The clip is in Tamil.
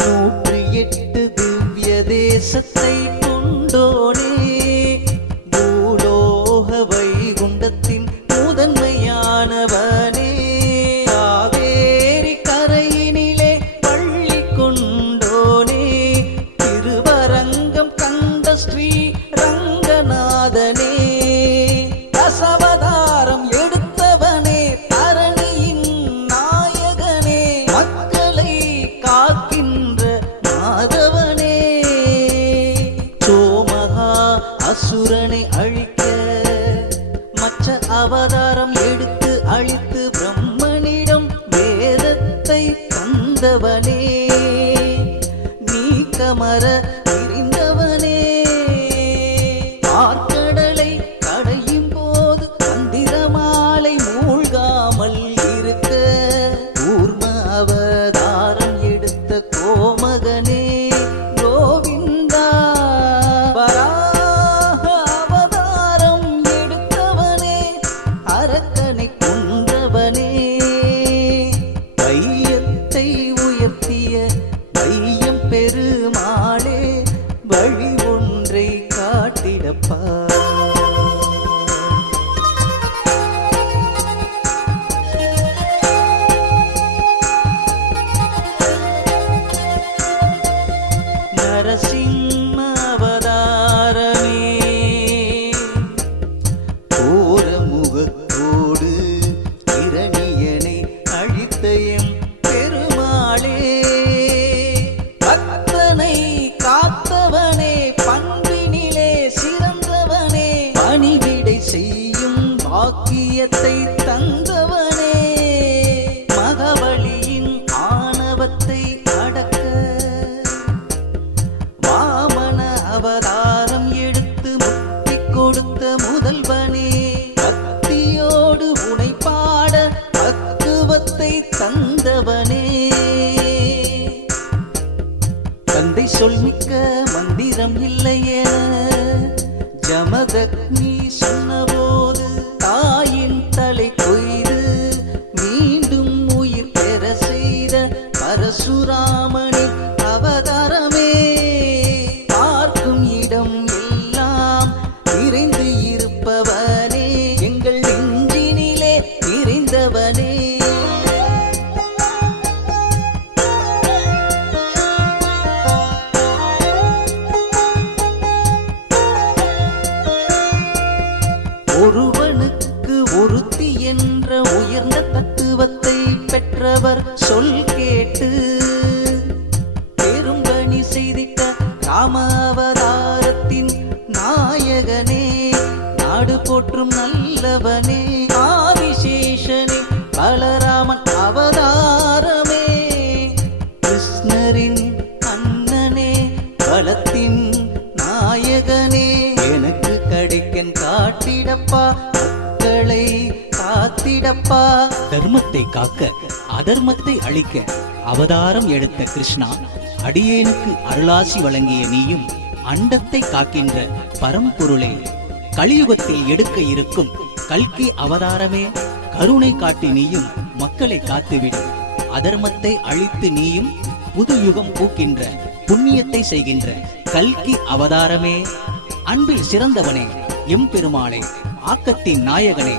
நூற்றி எட்டு திவ்ய தேசத்தை கொண்டோனே. அவதாரம் எடுத்து அழித்து பிரம்மனிடம் வேதத்தை தந்தவனே. நீ கமர வழி ஒன்றை காட்டிடப்பா. பாக்கியத்தை தந்தவனே. மகவழியின் ஆணவத்தை அடக்க வாமன அவதாரம் எடுத்து முக்தி கொடுத்த முதல்வனே. பக்தியோடு உனை பாட பக்குவத்தை தந்தவனே. தந்தை சொல்மிக்க மந்திரம் இல்லை ஜமதக்னி சொன்னவோ பரசுராமனின் அவதாரமே. பார்க்கும் இடம் எல்லாம் நிறைந்து இருப்பவனே. எங்கள் நெஞ்சினிலே நிறைந்தவனே ஒருவனுக்கு ஒருத்தி என்ற உயர்ந்த தத்துவத்தை பெற்றவர் சொல் கேட்டு பெரும்பணி செய்திட்ட ராம அவதாரத்தின் நாயகனே நாடு போற்றும் நல்லவனே ஆதிசேஷனே பலராமன் அவதாரமே. கிருஷ்ணரின் அண்ணனே பலத்தின் நாயகனே எனக்கு கிடைக்கன் காட்டிடப்பா காத்திடப்பா. தர்மத்தை காக்க அதர்மத்தை அழிக்க அவதாரம் எடுத்த கிருஷ்ணா அடியேனுக்கு அருளாசி வழங்கிய நீயும் அண்டத்தை காக்கின்ற பரம்பொருளே. கலியுகத்தில் எடுக்க இருக்கும் கல்கி அவதாரமே கருணை காட்டி நீயும் மக்களை காத்துவிடு. அதர்மத்தை அழித்து நீயும் புது யுகம் பூக்கின்ற புண்ணியத்தை செய்கின்ற கல்கி அவதாரமே. அன்பில் சிறந்தவனே எம்பெருமாளே ஆக்கத்தின் நாயகனே.